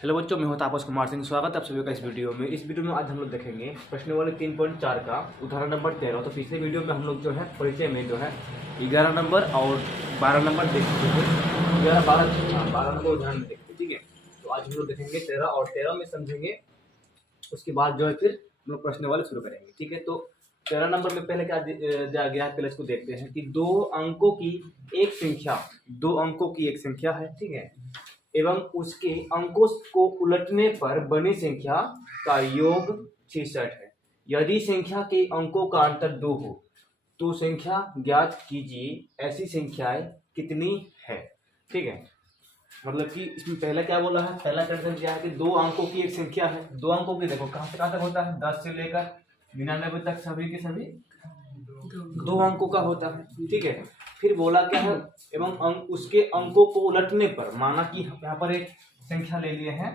Hello बच्चों, मैं हूं तापस कुमार सिंह। स्वागत है आप सभी का इस वीडियो में। इस वीडियो में आज हम लोग देखेंगे प्रश्न वाले 3.4 का उदाहरण नंबर 13। तो पिछले वीडियो में हम लोग जो है परिचय में जो है 11 नंबर और 12 नंबर देख चुके थे। 12 नंबर उदाहरण में देखते, ठीक है। तो आज हम लोग देखेंगे 13 और 13 में समझेंगे। उसके बाद जो है फिर हम लोग प्रश्न वाले शुरू करेंगे, ठीक है। तो 13 नंबर में पहले क्या दिया गया है, पहले इसको देखते हैं कि दो अंकों की एक संख्या है, ठीक है, एवं उसके अंकों को उलटने पर बनी संख्या का योग 66 है। यदि संख्या के अंकों का अंतर 2 हो तो संख्या ज्ञात कीजिए। ऐसी संख्याएं कितनी है, ठीक है। मतलब कि इसमें पहला क्या बोला है, पहला कंडीशन क्या है कि दो अंकों की एक संख्या है। दो अंकों की देखो कहां से कहां तक होता है, 10 से लेकर 99 तक सभी के सभी दो अंकों का होता है, ठीक है। फिर बोला क्या है, एवं उसके अंकों को उलटने पर, माना कि यहाँ पर एक संख्या ले लिए हैं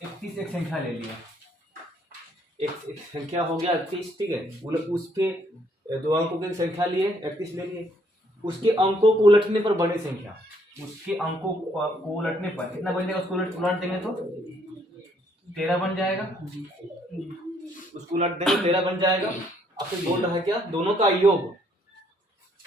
31, एक संख्या ले लिया, एक संख्या हो गया 31, ठीक है। उस पे दो अंकों की संख्या लिए 31 ले लिए। उसके अंकों को उलटने पर बनी संख्या, उसके अंकों को उलटने पर कितना बन जाएगा, उसको उलट देंगे तो 13 बन जाएगा। उसको उलट देंगे 13 बन जाएगा। अब फिर बोल रहा है क्या, दोनों का योग,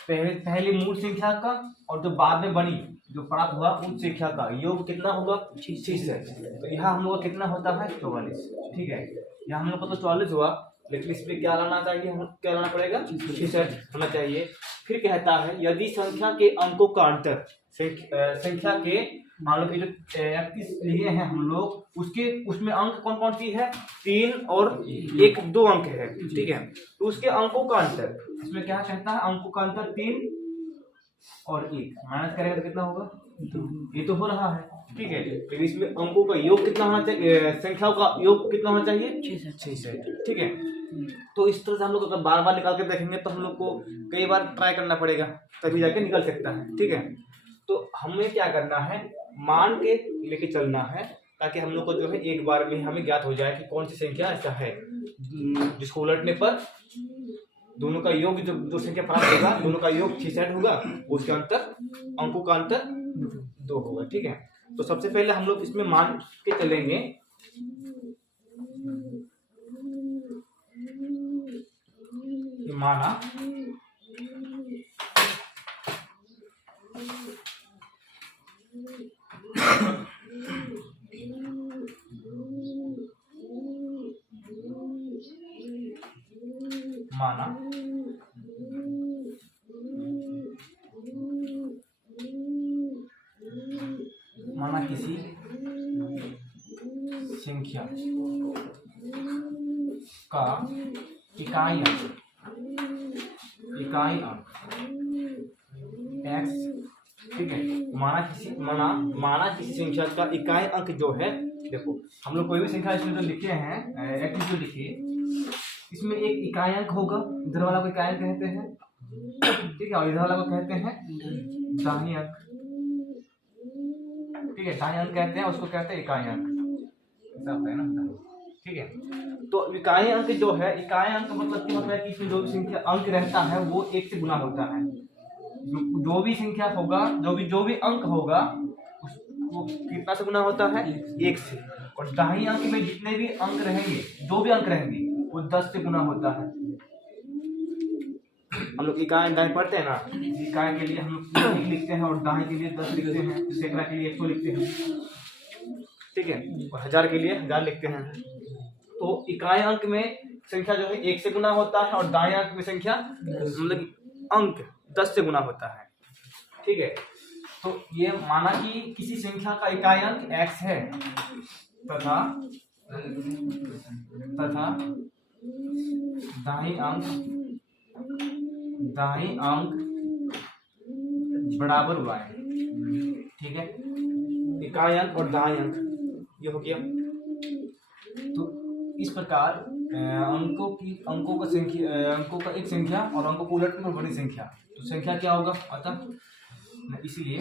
पहली मूल संख्या का और जो बाद में बनी जो प्राप्त हुआ उस संख्या का योग कितना होगा, 66। तो यहाँ हम लोग का कितना होता है, 44, ठीक है। यहाँ हम लोग को तो 44 हुआ, लेकिन इसमें क्या लाना चाहिए, हम क्या लाना पड़ेगा, 66 होना चाहिए। फिर कहता है यदि संख्या के अंकों का अंतर, संख्या के मान लो कि जो 31 लिए हैं हम लोग, उसमें अंक कौन कौन सी है, 3 और 1, 2 अंक है, ठीक है। तो उसके अंकों का अंतर, इसमें क्या कहता है, अंकों का अंतर 3 और 1 माइनस करेंगे तो कितना होगा, ये तो हो रहा है, ठीक है। लेकिन इसमें अंकों का योग कितना होना चाहिए, संख्याओं का योग कितना होना चाहिए, 66, ठीक है। तो इस तरह से हम लोग अगर बार बार निकाल के देखेंगे तो हम लोग को कई बार ट्राई करना पड़ेगा, तभी जाके निकल सकता है, ठीक है। तो हमें क्या करना है, मान के लेके चलना है, ताकि हम लोग को जो है एक बार में हमें ज्ञात हो जाए कि कौन सी संख्या ऐसा है जिसको उलटने पर दोनों का योग, जो संख्या प्राप्त होगा दोनों का योग 66 होगा, उसके अंतर, अंकों का अंतर 2 होगा, ठीक है। तो सबसे पहले हम लोग इसमें मान के चलेंगे। माना माना माना किसी संख्या का इकाई अंक x, ठीक है। माना किसी संख्या का इकाई अंक जो है, देखो हम लोग कोई भी संख्या इसमें जो लिखे हैं, x जो लिखे, इसमें एक इकाई अंक होगा, इधर वाला को इकाई अंक कहते हैं, ठीक है, और इधर वाला को कहते हैं दाहिनी अंक, ठीक है। दाहिनी अंक कहते हैं, उसको कहते हैं इकाई अंक, ऐसा होता है ना, ठीक है। तो इकाई अंक जो है, इकाई अंक मतलब क्या होता है कि इसमें जो भी संख्या अंक रहता है वो 1 से गुना होता है। जो भी संख्या होगा, जो भी अंक होगा वो कितना से गुना होता है, 1 से। और दाहिनी अंक में जितने भी अंक रहेंगे, जो भी अंक रहेंगे वो 10 से गुना होता है। हम लोग इकाई दाएं पढ़ते हैं ना, इकाई के लिए हम लोग 1 लिखते हैं और दाएं के लिए 10 लिखते हैं, सैकड़ा के लिए 100 लिखते हैं, ठीक है, और 1000 के लिए 1000 लिखते हैं। तो इकाई अंक में संख्या जो है 1 से गुना होता है, और दाएं अंक में संख्या मतलब अंक 10 से गुना होता है, ठीक है। तो ये माना कि किसी संख्या का इकाई अंक x है तथा दाहिनी अंक बराबर y, ठीक है। इकाई अंक और दाहिनी अंक ये हो गया। तो इस प्रकार अंकों का एक संख्या और अंकों को उलटने पर बड़ी संख्या, तो संख्या क्या होगा, अतः इसलिए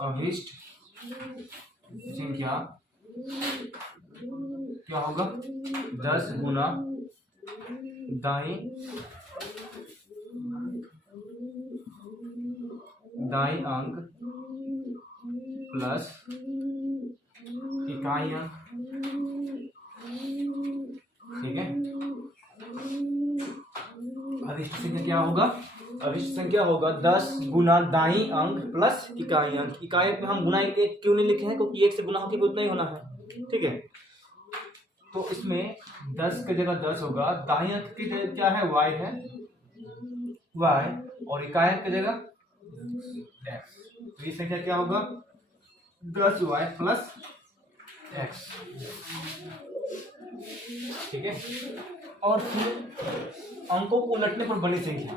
अभिष्ट संख्या क्या होगा, 10 गुना दाईं दाईं अंक प्लस इकाई अंक, ठीक है। अविष्ट संख्या क्या होगा? अविष्ट संख्या होगा 10 गुना दाईं अंक प्लस इकाई अंक। इकाई अंक में हम गुना एक क्यों नहीं लिखे हैं? क्योंकि 1 से गुना होकर उतना ही होना है, ठीक है। तो इसमें 10 की जगह 10 होगा, दाईं अंक की जगह क्या है? y है, y, और इकाई अंक की जगह x। तो ये संख्या क्या होगा? 10y प्लस x, ठीक है। और फिर अंकों को उलटने पर बनी संख्या,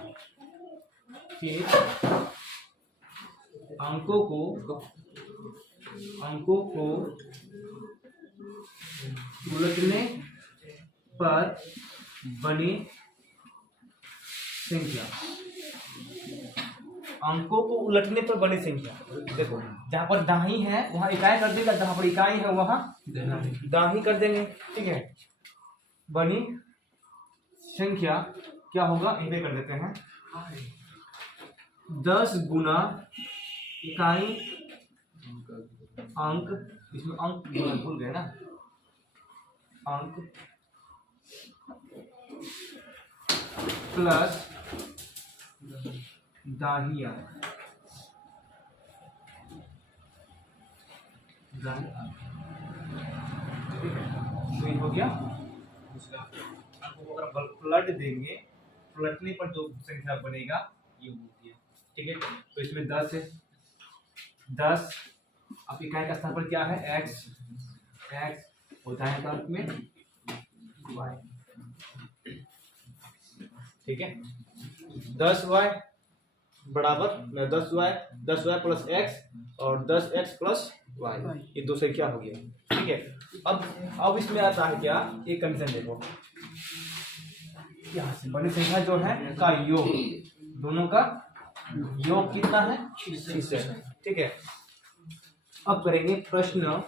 फिर अंकों को उलटने पर बनी संख्या, अंकों को उलटने पर बनी संख्या। देखो जहां पर दाही है वहां इकाई कर देगा, जहां पर इकाई है वहां दाही कर देंगे, ठीक है। बनी संख्या क्या होगा? इन पे कर देते हैं 10 गुना इकाई अंक, इसमें अंक भूल गए ना, अंक प्लस दाही अंक, तो ये हो गया दूसरा। आपको अगर पलट देंगे, पलटने पर जो संख्या बनेगा ये हो गया, ठीक है। तो इसमें 10 है, 10 अब इकाई का स्थान पर क्या है? x होता है का अंक में y, ठीक है। 10y बराबर 10y प्लस x और 10x प्लस y, ये दो संख्या हो गया, ठीक है। अब इसमें आता है क्या? एक कंडीशन देखो, यहाँ से बड़ी संख्या जो है का योग, दोनों का योग कितना है? 6 है, ठीक है। अब करेंगे प्रश्न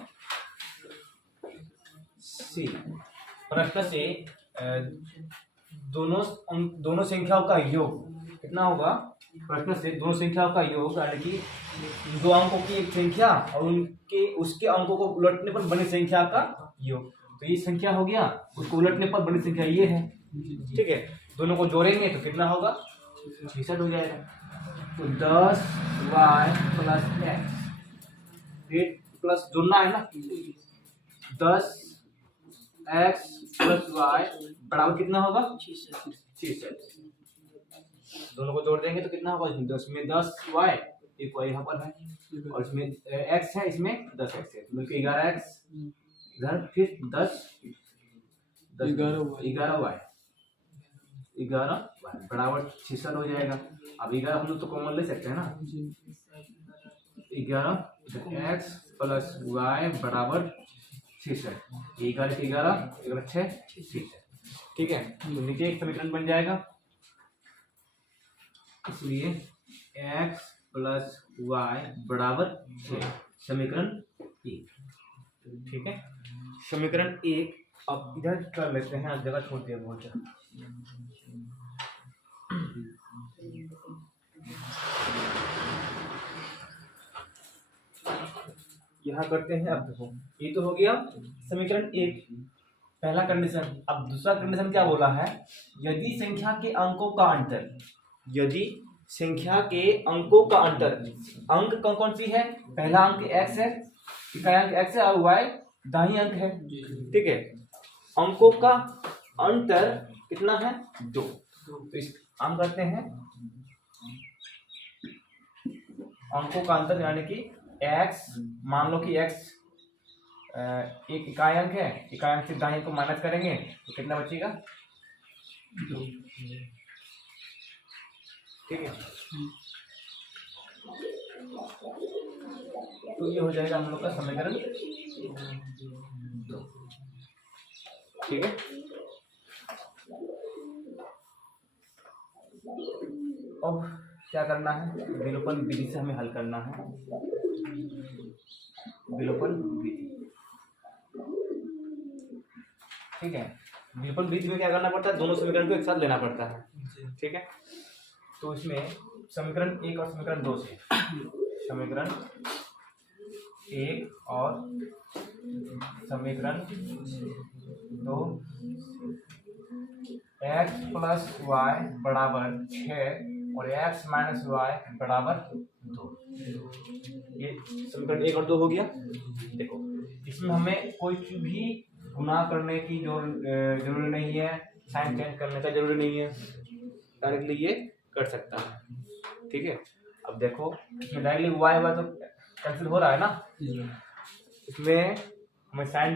सी। प्रश्न से दोनों संख्याओं का योग कितना होगा? प्रश्न से दोनों संख्याओं का योग यानी कि दो अंकों की एक संख्या और उसके अंकों को उलटने पर बनी संख्या का योग। तो ये संख्या हो गया, उसको उलटने पर बनी संख्या ये है, ठीक है। दोनों को जोड़ेंगे तो कितना होगा? 66 हो जाएगा। तो 10y प्लस x, प्लस जोड़ना है ना, 10x प्लस y बराबर कितना होगा? 66। दोनों को जोड़ देंगे तो कितना होगा? इसमें 10y, एक y यहाँ पर है, और इसमें x है, इसमें 10x है, मिलकर 11x, इधर फिर 11y बराबर 66 हो जाएगा। अब 11 हम लोग तो कॉमन ले सकते हैं ना, 11x प्लस y बराबर 66, 11 6, ठीक है। तो नीचे एक समीकरण बन जाएगा, इसलिए x प्लस y बराबर 6, समीकरण 1, ठीक है। समीकरण 1 अब इधर कर लेते हैं, जगह छोड़ते हैं बहुत ज़्यादा। यहाँ करते हैं। अब देखो ये तो हो गया समीकरण 1, पहला कंडीशन। अब दूसरा कंडीशन क्या बोला है? यदि संख्या के अंकों का अंतर, यदि संख्या के अंकों का अंतर, अंक कौन कौन सी है? पहला अंक x है, इकाई अंक x है, और y दाहिनी अंक है, ठीक है। अंकों का अंतर कितना है? 2। तो इस हम करते हैं अंकों का अंतर यानी कि x, मान लो कि x एक इकाई अंक है, इकाई अंक से दाहिने को माइनस करेंगे तो कितना बचेगा? 2, ठीक है। तो ये हो जाएगा हम लोग का समीकरण 2, ठीक है। अब क्या करना है? विलोपन विधि से हमें हल करना है, विलोपन विधि, ठीक है। विलोपन विधि में क्या करना पड़ता है? दोनों समीकरण को एक साथ लेना पड़ता है, ठीक है। तो इसमें समीकरण 1 और समीकरण 2 से, समीकरण 1 और समीकरण 2, x प्लस वाई बराबर 6 और x माइनस वाई बराबर 2। ये समीकरण 1 और 2 हो गया। देखो इसमें हमें कोई भी गुना करने की जरूरी नहीं है, साइन चेंज करने का जरूरी नहीं है, डायरेक्टली ये कर सकता है। ठीक है, अब देखो इसमें डायरेक्टली y हुआ तो कैंसिल हो रहा है ना, इसमें हमें साइन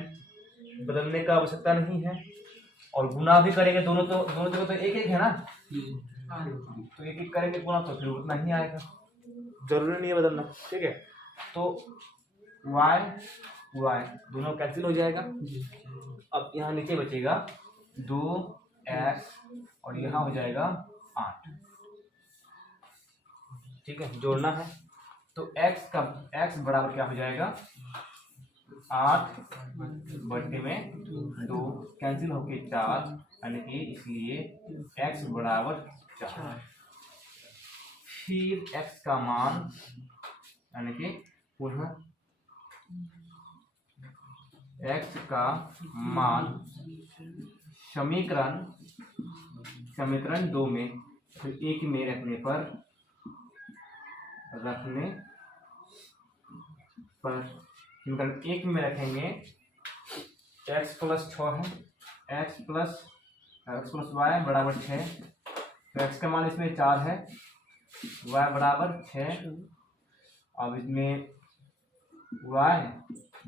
बदलने का आवश्यकता नहीं है, और गुना भी करेंगे दोनों जगह तो एक एक है ना, तो एक एक करेंगे गुना तो फिर उतना ही आएगा, जरूरी नहीं है बदलना। ठीक है, तो y दोनों कैंसिल हो जाएगा। अब यहाँ नीचे बचेगा 2x और यहाँ हो जाएगा 8। ठीक है, जोड़ना है तो x बराबर क्या हो जाएगा, 8 बटे में 2 कैंसिल होके 4, यानी कि इसलिए x बराबर 4। फिर x का मान यानी कि पुनः x का मान समीकरण 2 में फिर 1 में रखने पर समीकरण 1 में रखेंगे x प्लस 6 है, x प्लस वाई बराबर 6, तो x का मान इसमें 4 है, y बराबर 6। अब इसमें y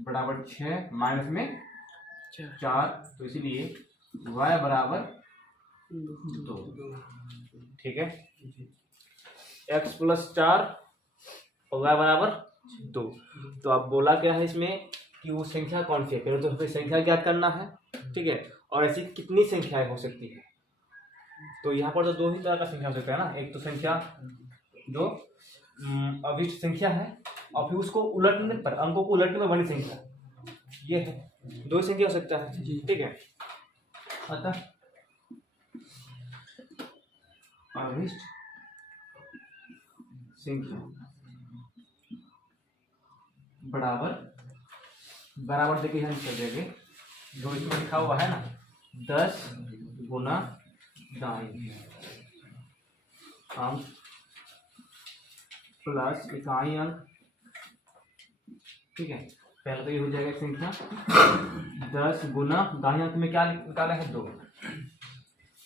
बराबर 6 माइनस में 4, तो इसीलिए y बराबर 2। ठीक है, x प्लस 4 और y बराबर 2। तो अब बोला क्या है इसमें कि वो संख्या कौन सी है, पहले तो हमें संख्या ज्ञात करना है। ठीक है, और ऐसी कितनी संख्याएं हो सकती है, तो यहाँ पर तो दो ही तरह का संख्या हो सकता है ना, एक तो संख्या जो अभिष्ट संख्या है, और फिर उसको उलटने पर, अंकों को उलटने पर बनी संख्या, ये है, दो ही संख्या हो सकता है। ठीक है, अतः अभिष्ट संख्या बराबर देखिए हम कर देंगे, जो इसमें लिखा हुआ है ना 10 गुना दाईं अंक प्लस इकाई अंक। ठीक है, पहले तो ये हो जाएगा संख्या 10 गुना दाईं अंक में क्या निकाला है 2,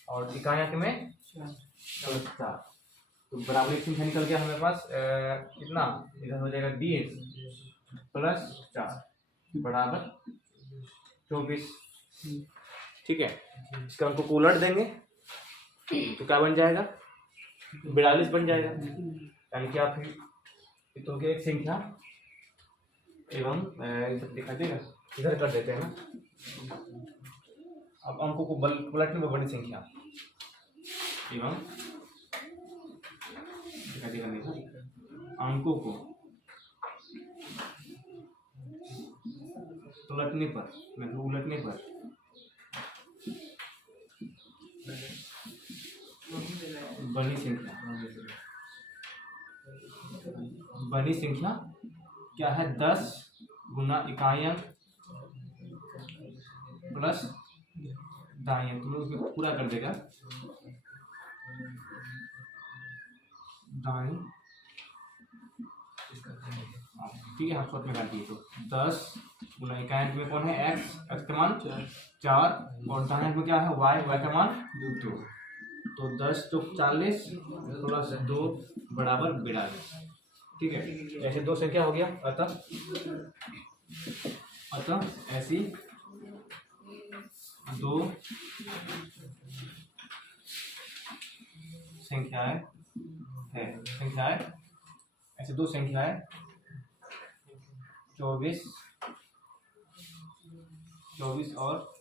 और इकाई अंक में 4, तो बराबर एक संख्या निकल गया हमारे पास कितना, इधर हो जाएगा 20 प्लस 4 बराबर 24। ठीक है, इसका अंकों को उलट देंगे तो क्या बन जाएगा, 42 बन जाएगा, यानी कि आप तो एक संख्या एवं दिखा देगा, इधर कर देते हैं ना। अब अंकों को उलटने में बड़ी संख्या एवं दिखा देगा, अंकों को उलटने पर, मतलब उलटने पर बड़ी संख्या क्या है, 10 गुना इकाई अंक प्लस दाईं अंक, तो उसमें पूरा कर देगा दाईं। ठीक है, हम शॉर्ट में कर दिए, तो 10 गुना इकाई अंक में कौन है x का मान 4, और दाईं अंक में क्या है y का मान 2, तो 10 तो 40 प्लस 2 बराबर 42। ठीक है, ऐसे दो संख्या हो गया। अतः ऐसी दो संख्याएं ऐसे दो संख्याएं 24 और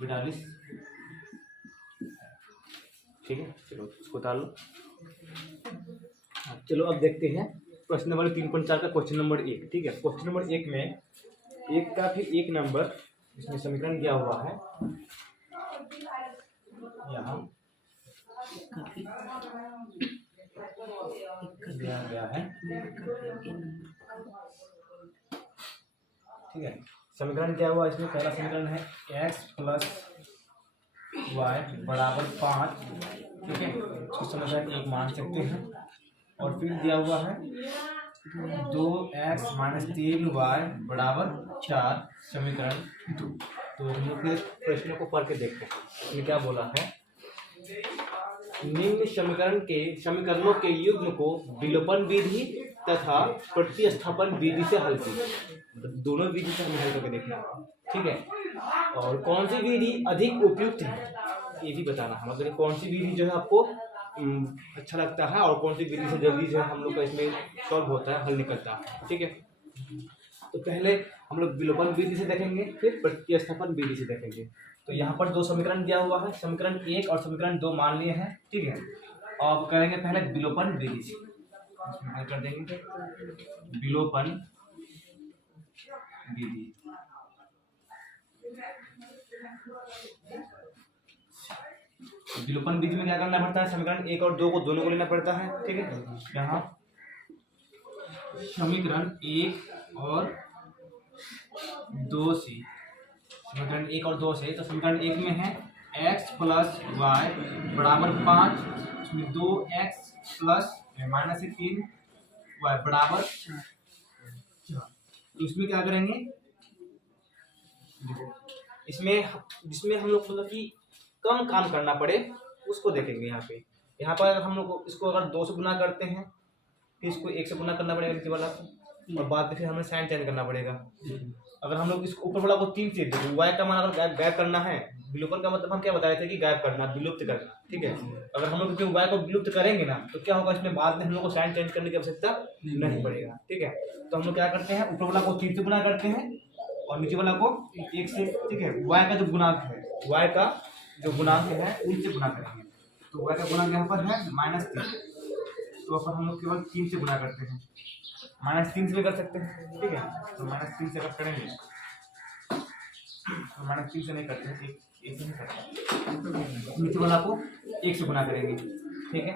42। ठीक है, चलो इसको उतार लो। चलो अब देखते हैं प्रश्न नंबर 3.4 का क्वेश्चन नंबर 1। ठीक है, क्वेश्चन नंबर 1 में एक का फिर एक नंबर इसमें समीकरण दिया हुआ है यहाँ दिया गया है, ठीक है। समीकरण क्या हुआ इसमें? पहला समीकरण है x प्लस वाई बराबर 5, ठीक है, इसको समीकरण 1 मान सकते हैं। और फिर दिया हुआ है 2x माइनस 3y बराबर 4, समीकरण 2। तो हम लोग फिर प्रश्नों को पढ़ के देखते हैं। इसमें क्या बोला है? निम्न समीकरणों के युग्म को विलोपन विधि तथा प्रतिस्थापन विधि से हल कीजिए। दोनों विधि से हमें हल करके देखना है, ठीक है। और कौन सी विधि अधिक उपयुक्त है ये भी बताना है, मतलब कौन सी विधि जो है आपको अच्छा लगता है और कौन सी विधि से जल्दी जो है हम लोग का इसमें सॉल्व होता है, हल निकलता है, ठीक है। तो पहले हम लोग विलोपन विधि से देखेंगे, फिर प्रतिस्थापन विधि से देखेंगे। तो यहाँ पर 2 समीकरण दिया हुआ है, समीकरण 1 और समीकरण 2 मान लिए हैं, ठीक है। और करेंगे पहले विलोपन विधि से, हल कर देंगे विलोपन विधि। विलोपन विधि में क्या करना पड़ता है? समीकरण 1 और 2 को दोनों को लेना पड़ता है, ठीक है। यहाँ समीकरण 1 और 2 से, समीकरण 1 और 2 से, तो समीकरण 1 में है x प्लस वाई बराबर 5, इसमें 2x प्लस माइनस 3 वाई बराबर 4। तो इसमें क्या करेंगे? इसमें जिसमें हम लोग मतलब कि कम काम करना पड़े उसको देखेंगे। यहाँ पर अगर हम लोग इसको अगर 2 से गुना करते हैं, फिर इसको 1 से गुना करना पड़ेगा नीचे वाला को, और बाद में फिर हमें साइन चेंज करना पड़ेगा। अगर हम लोग इसको ऊपर वाला को 3 से, देखो y का मान अगर गायब करना है, विलोपन का मतलब हम क्या बताए थे कि गायब करना, विलुप्त करना, ठीक है। अगर हम लोग y को विलुप्त करेंगे ना तो क्या होगा, इसमें बाद में हम लोग को साइन चेंज करने की आवश्यकता नहीं पड़ेगा, ठीक है। तो हम लोग क्या करते हैं, ऊपर वाला को 3 से गुना करते हैं और नीचे वाला को 1 से, ठीक है। y का जो गुणांक है, y का जो गुणांक है उनसे गुना करेंगे। तो y का गुणांक यहाँ पर है -3, तो अपन हम लोग केवल 3 से गुना करते हैं, -3 से भी कर सकते हैं, ठीक है। तो -3 से अगर करेंगे तो -3 से नहीं करते हैं, 1 से नहीं करते, नीचे वाला को 1 से गुना करेंगे, ठीक है।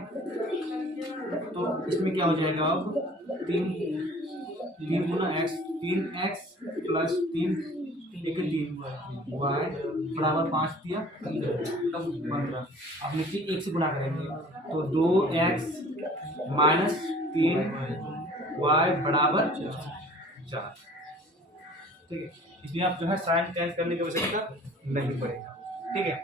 तो इसमें क्या हो जाएगा अब 3 गुना x, 3x प्लस 3 वाई बराबर 5 दिया, तब 15। अब नीचे 1 से गुना करेंगे तो 2x माइनस 3 वाई बराबर 4, ठीक है। इसलिए आप जो है साइन चेंज करने की आवश्यकता नहीं पड़ेगा, ठीक है।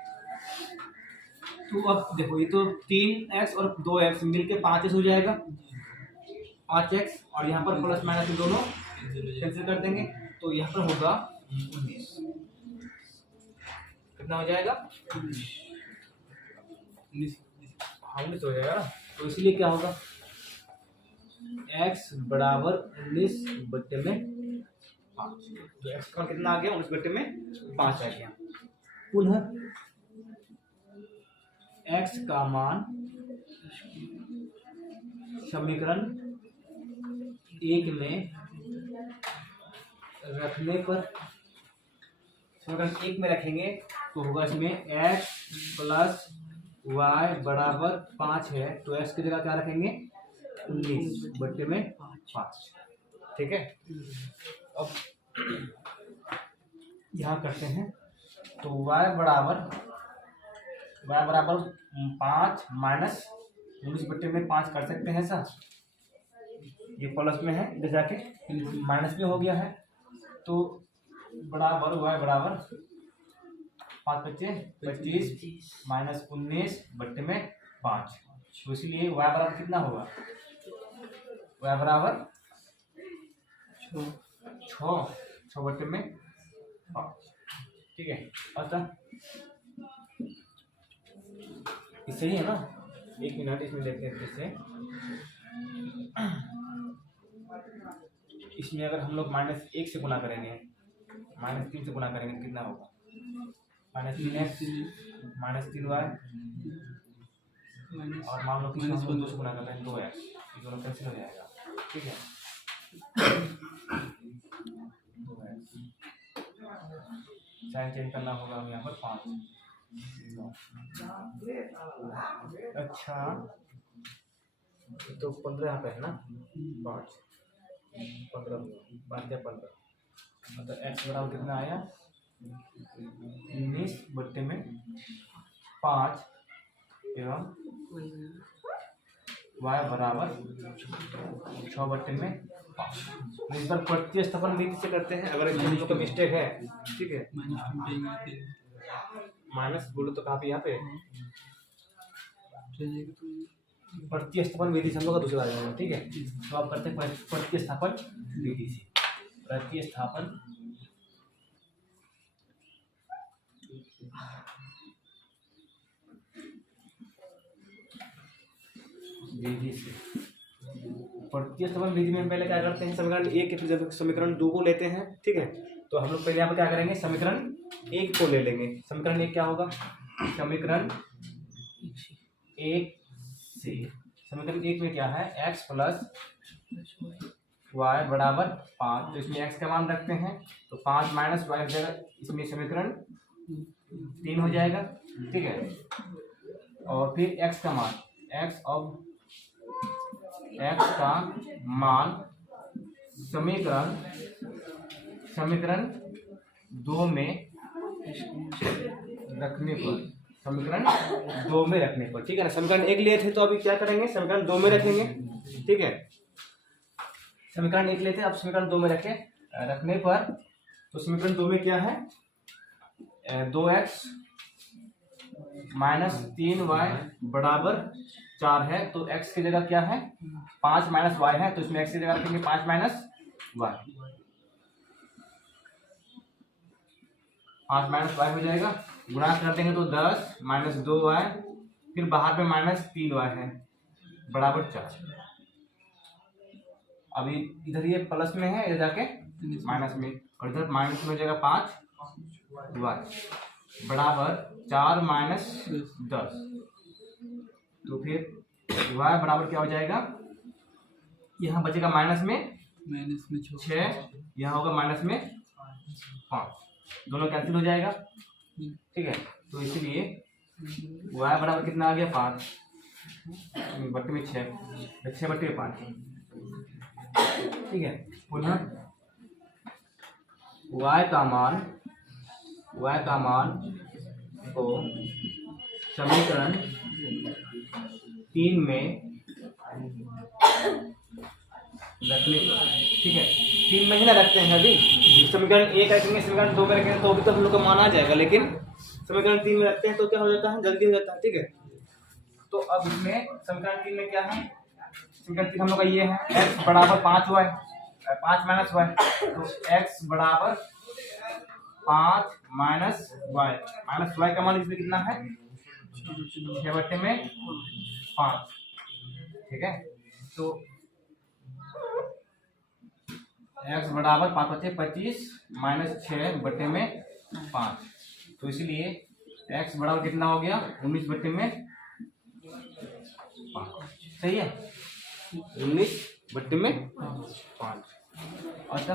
तो अब देखो, ये तो 3x और 2x मिलके 5x हो जाएगा, 5x, और यहाँ पर प्लस माइनस दोनों कैंसिल कर देंगे, तो यहाँ पर होगा 19। कितना हो जाएगा? 19 हो जाएगा। तो इसलिए क्या होगा, x बराबर 19 बट्टे में 5। तो x का कितना आ गया? 19 बट्टे में 5 आ गया। पुनः x का मान समीकरण 1 में रखने पर, समीकरण 1 में रखेंगे तो होगा इसमें x प्लस वाई बराबर 5 है, तो x की जगह क्या रखेंगे? 19 बट्टे में 5, ठीक है। अब यहाँ करते हैं, तो y बराबर 5 माइनस 19 बट्टे में 5 कर सकते हैं सर, ये प्लस में है, इधर जाके माइनस में हो गया है, तो बराबर y बराबर 5 बच्चे 25 माइनस 19 बट्टे में 5, तो इसलिए y बराबर कितना होगा? y बराबर 6 बट्टे में 5, ठीक है। अतः इससे ही है ना, 1 मिनट इसमें देखते हैं। इसमें अगर हम लोग -1 से गुना करेंगे, -3 से गुना करेंगे तो कितना होगा? -3x -3y, और मान लो कि हम 2 से गुना कर रहे हैं 2x, ये दोनों कैंसिल हो जाएगा, ठीक है। साइन चेंज करना होगा हम यहाँ पर 5, अच्छा तो 15 यहाँ पे है ना, 5 15 5 या 15, मतलब एक्स बराबर कितना आया 19/5 एवं y बराबर 6/5। इस बार प्रतिस्थापन विधि से करते हैं, अगर इन का मिस्टेक है ठीक है, माइनस बोलो तो कहाँ पे, यहाँ पे प्रतिस्थापन विधि से हम लोग का दूसरा आ जाएगा ठीक है। तो आप करते हैं प्रतिस्थापन विधि से, प्रतिस्थापन विधि से। प्रतिस्थापन विधि में हम पहले क्या करते हैं, समीकरण 1 के फिर समीकरण 2 को लेते हैं ठीक है। तो हम लोग पहले यहाँ पर क्या करेंगे, समीकरण 1 को ले लेंगे। समीकरण 1 क्या होगा, समीकरण 1 से, समीकरण 1 में क्या है, x प्लस वाई बराबर 5, तो इसमें x का मान रखते हैं तो 5 माइनस वाई हो जाएगा, इसमें समीकरण 3 हो जाएगा ठीक है। और फिर x का मान, x का मान समीकरण 2 में रखने पर, समीकरण 2 में रखने पर ठीक है ना। समीकरण 1 लिए थे तो अभी क्या करेंगे, समीकरण 2 में रखेंगे ठीक है। समीकरण 1 लेते हैं, अब समीकरण 2 में रखने पर, तो समीकरण 2 में क्या है, 2x माइनस 3y बराबर 4 है, तो x की जगह क्या है 5 माइनस y है, तो इसमें x की जगह रखेंगे 5 माइनस y, 5 माइनस y हो जाएगा, गुणा कर देंगे तो 10 माइनस 2y, फिर बाहर पे माइनस 3y है बराबर 4। अभी इधर ये प्लस में है, इधर जाके माइनस में, और इधर माइनस में हो जाएगा 5y बराबर 4 माइनस 10, तो फिर y बराबर क्या हो जाएगा, यहाँ बचेगा माइनस में 6, यहाँ होगा माइनस में 5, दोनों कैंसिल हो जाएगा ठीक है। तो इसलिए y बराबर कितना आ गया 5 बट्टे में 6 बट्टे में 5 ठीक है। पुनः y का मान को समीकरण 3 में रखने ठीक है, 3 में ही ना रखते हैं अभी, समीकरण 1 रखेंगे, समीकरण 2 में रखेंगे तो अभी तो हम लोग को मान आ जाएगा, लेकिन समीकरण 3 में रखते हैं तो क्या हो जाता है, जल्दी हो जाता है ठीक है। तो अब इसमें समीकरण 3 में क्या है, समीकरण 3 हम लोग का ये है, x बराबर 5y 5 माइनस y, तो x बराबर 5 माइनस y का मान इसमें कितना है 6/5 ठीक है। तो x बराबर 5/25 माइनस 6/5, तो इसलिए x बराबर कितना हो गया 19/5, सही है 19/5। अच्छा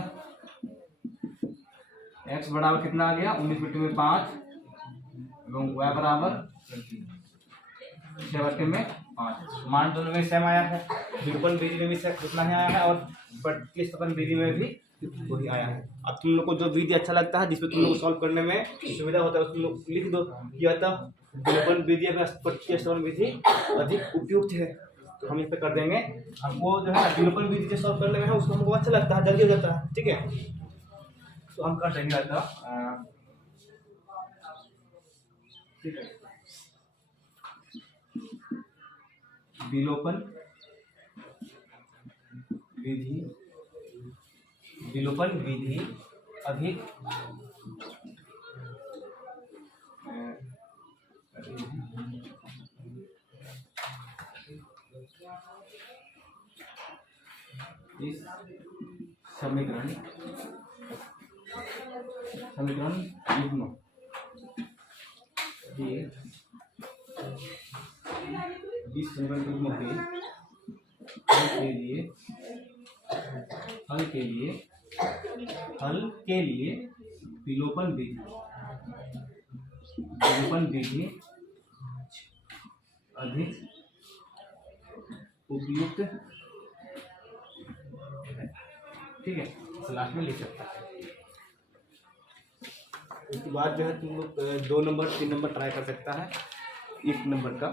x बराबर कितना आ गया 19/5 एवं y बराबर 6/5, मान दोनों में सेम आया है, विलोपन विधि में भी उतना ही आया है और प्रतिस्थापन विधि में भी वही आया है। अब तुम लोग को जो विधि अच्छा लगता है, जिसमें तुम लोग को सॉल्व करने में सुविधा होता है, तुम लोग लिख दो कि अतः विलोपन विधि में प्रतिस्थापन विधि अधिक उपयुक्त है, तो हम इस पे कर देंगे। हमको जो है विलोपन विधि से सॉल्व करने में है, उसको हमको अच्छा लगता है, जल्दी हो जाता है ठीक है, तो हम कर देंगे अतः ठीक है। विलोपन विधि अधिक इस समीकरण युग्म के इस समीकरण युग्म हल के लिए विलोपन कंपन विधि अधिक उपयुक्त है। ठीक है, लास्ट में लिख सकता है। उसके बाद जो है तुम लोग 2 नंबर 3 नंबर ट्राई कर सकता है 1 नंबर का।